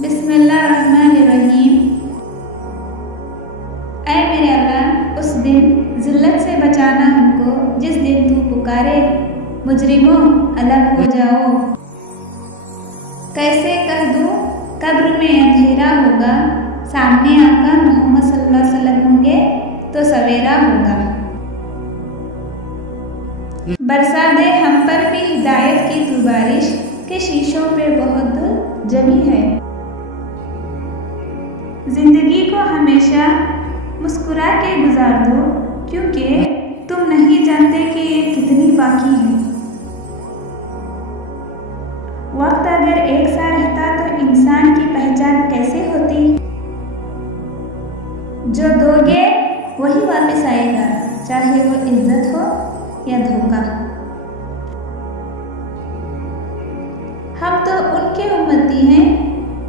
बिस्मिल्लाहिर्रहमानिर्रहीम। ऐ मेरे अल्लाह, उस दिन ज़िल्लत से बचाना हमको जिस दिन तू पुकारे, मुजरिमों अलग हो जाओ। कैसे कह दूँ कब्र में अंधेरा होगा, सामने आका मोहम्मद सल्लल्लाहु अलैहि वसल्लम होंगे तो सवेरा होगा। बरसा दे हम पर भी हिदायत की तू बारिश, के शीशों पे बहुत धूल जमी है। जिंदगी को हमेशा मुस्कुरा के गुजार दो, क्योंकि तुम नहीं जानते कि ये कितनी बाकी है। वक्त अगर एक सा रहता तो इंसान की पहचान कैसे होती। जो दोगे वही वापस आएगा, चाहे वो इज्जत हो या धोखा। हम तो उनके उम्मती हैं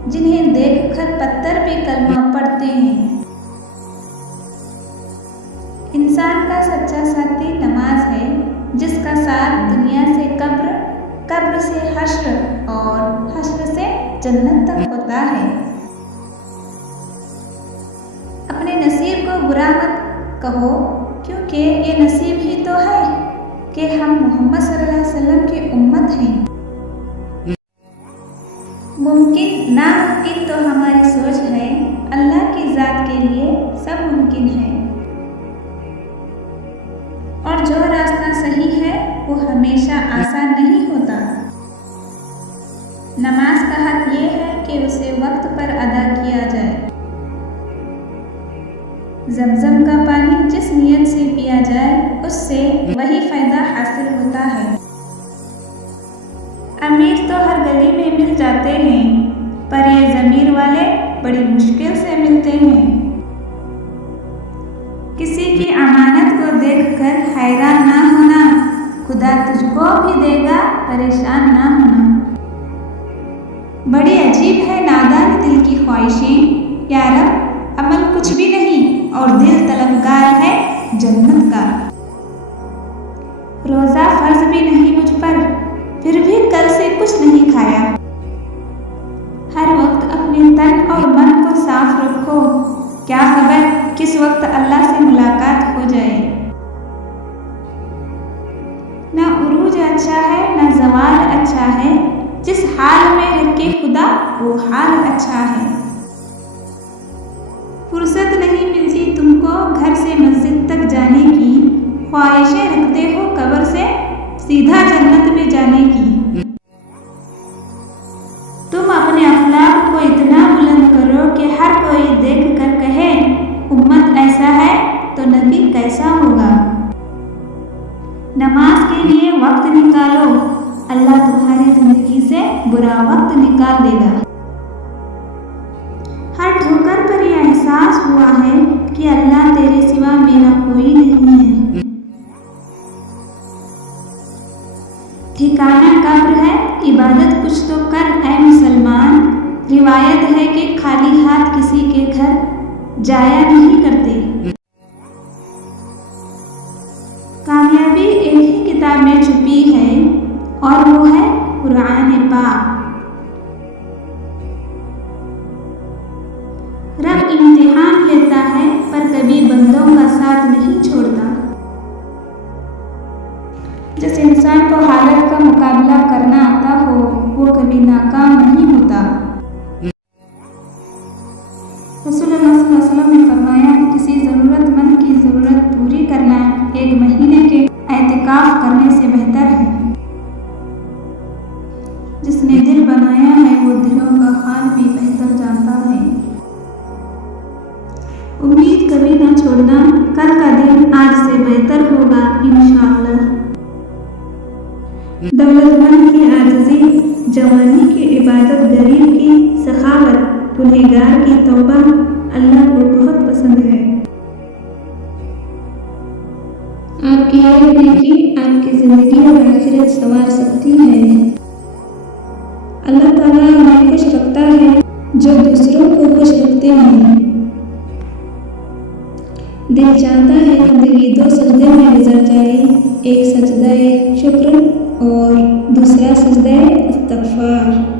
जिन्हें देखकर पत्थर पे कलमा पढ़ते हैं। इंसान का सच्चा साथी नमाज है, जिसका साथ दुनिया से कब्र, कब्र से हश्र और हश्र से जन्नत तक होता है। अपने नसीब को बुरा मत कहो, क्योंकि ये नसीब ही तो है कि हम मोहम्मद सल्लल्लाहु अलैहि वसल्लम की उम्मत हैं। मुमकिन नामुमकिन तो हमारी सोच है, अल्लाह की ज़ात के लिए सब मुमकिन है। और जो रास्ता सही है वो हमेशा आसान नहीं होता। नमाज का हक ये है कि उसे वक्त पर अदा किया जाए। ज़मज़म का पानी जिस नियत से पिया जाए, उससे वही फ़ायदा हासिल होता है। अमीर तो हर गली में मिल जाते हैं, पर ये ज़मीर वाले बड़ी मुश्किल से मिलते हैं। किसी की अमानत को देखकर हैरान ना होना, खुदा तुझको भी देगा, परेशान ना होना। बड़ी अजीब है नादान दिल की ख्वाहिशें, या रब अमल कुछ भी नहीं और दिल तलबगार है जन्नत का। रोज़ा फर्ज भी नहीं मुझ पर, फिर भी कल से कुछ नहीं खाया। हर वक्त अपने तन और मन को साफ रखो, क्या खबर किस वक्त अल्लाह से मुलाकात हो जाए। ना उरूज अच्छा है ना ज़वाल अच्छा है, जिस हाल में रखे खुदा वो हाल अच्छा है। फुर्सत नहीं मिलती तुमको घर से मस्जिद तक जाने की, ख्वाहिशें रखते हो कब्र से सीधा जन्नत में जाने की। तुम अपने अखलाक को इतना बुलंद करो कि हर कोई देख कर कहे, उम्मत ऐसा है तो नबी कैसा होगा। नमाज के लिए वक्त निकालो, अल्लाह तुम्हारी जिंदगी से बुरा वक्त निकाल देगा। हर ठोकर पर यह एहसास हुआ है कि अल्लाह तेरे सिवा मेरा कोई नहीं है। ठिकाना कब्र है, इबादत कुछ तो कर ऐ मुसलमान। रिवायत है कि खाली हाथ किसी के घर जाया नहीं करते। कामयाबी एक ही किताब में छुपी है और वो है कुरान पाक। रब इम्तिहान लेता है पर कभी बंदों का साथ नहीं छोड़ता। जिस इंसान को हालत का मुकाबला करना आता हो, वो कभी नाकाम नहीं होता। रसूलुल्लाह सल्लल्लाहु अलैहि वसल्लम ने फरमाया कि किसी ज़रूरतमंद की ज़रूरत पूरी करना 1 महीने के एतिकाफ करने से बेहतर है। जिसने दिल बनाया है वो दिलों का हाल भी बेहतर जानता है। उम्मीद कभी ना छोड़ना, कल का दिन आज से बेहतर होगा इंशाअल्लाह। दौलतमंद की आजिज़ी, जवानी की इबादत, गरीब की सखावत, गुनहगार की तौबा अल्लाह को बहुत पसंद है। आपकी एक नेकी आपकी ज़िंदगी और आखिरत संवार सकती है। अल्लाह ताला हमें खुश रखता है जो दूसरों को खुश रखते हैं। दिल चाहता है ज़िंदगी 2 सजदे में गुजर जाए, एक सजदा शुक्र और दूसरा सजदा इस्तग़फ़ार।